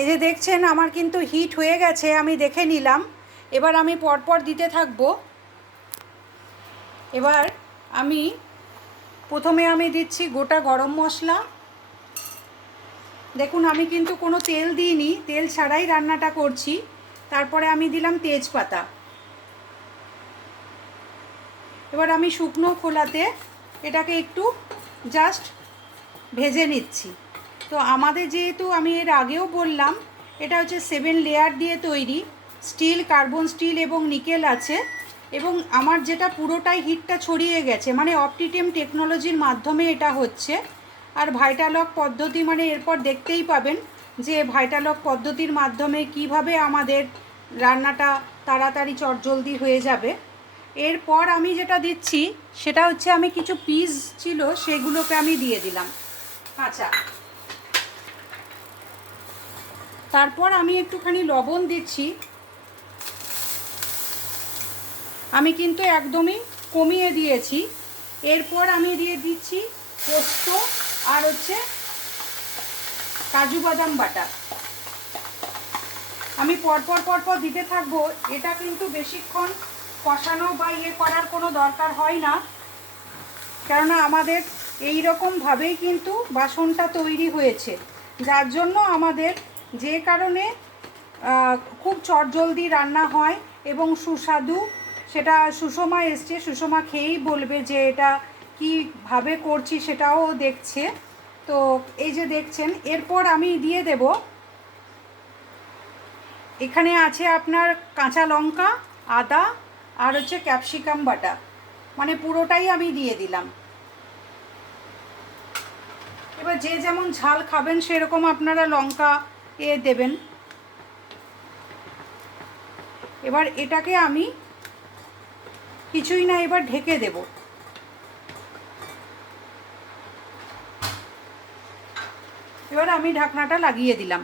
এই যে দেখছেন আমার কিন্তু হিট হয়ে গেছে, আমি দেখে নিলাম। এবার আমি পরপর দিতে থাকবো। এবার আমি প্রথমে দিচ্ছি গোটা গরম মশলা। দেখুন আমি কিন্তু কোনো তেল দিইনি, তেল ছাড়াই রান্নাটা করছি। তারপরে আমি দিলাম তেজপাতা। এবার আমি শুকনো খোলাতে এটাকে একটু জাস্ট ভেজে নিচ্ছি। তো আমাদের যেহেতু আমি এর আগেও বললাম এটা হচ্ছে 7 লেয়ার দিয়ে তৈরি, স্টিল, কার্বন স্টিল এবং নিকেল আছে। এবং আমার যেটা পুরোটাই হিটটা ছড়িয়ে গেছে, মানে অপটিটেম টেকনোলজির মাধ্যমে এটা হচ্ছে। আর ভাইটালক পদ্ধতি মানে এরপর দেখতেই পাবেন যে ভাইটালক পদ্ধতির মাধ্যমে কিভাবে আমাদের রান্নাটা তাড়াতাড়ি চটজলদি হয়ে যাবে। এরপর আমি যেটা দিচ্ছি সেটা হচ্ছে আমি কিছু পিস ছিল সেগুলোকে আমি দিয়ে দিলাম কাঁচা। তারপর আমি একটুখানি লবণ দিচ্ছি। আমি কিন্তু একদমই কমিয়ে দিয়েছি। এরপর আমি দিয়ে দিচ্ছি পোস্ত আর হচ্ছে কাজু বাদাম বাটা। আমি পরপর দিতে থাকবো। এটা কিন্তু বেশিক্ষণ কষানো বা করার কোনো দরকার হয় না, কেননা আমাদের এই রকমভাবেই কিন্তু বাসনটা তৈরি হয়েছে, যার জন্য আমাদের যে কারণে খুব চটজলদি রান্না হয় এবং সুস্বাদু। সেটা সুষমা এসছে, সুষমা খেয়েই বলবে যে এটা কীভাবে করছি সেটাও দেখছে। তো এই যে দেখছেন, এরপর আমি দিয়ে দেব, এখানে আছে আপনার কাঁচা লঙ্কা, আদা আর হচ্ছে ক্যাপসিকাম বাটা, মানে পুরোটাই আমি দিয়ে দিলাম। এবার যে যেমন ঝাল খাবেন সেরকম আপনারা লঙ্কা দেবেন। এবার এটাকে আমি কিছুই না এবার ঢেকে দেব। এবার আমি ঢাকনাটা লাগিয়ে দিলাম।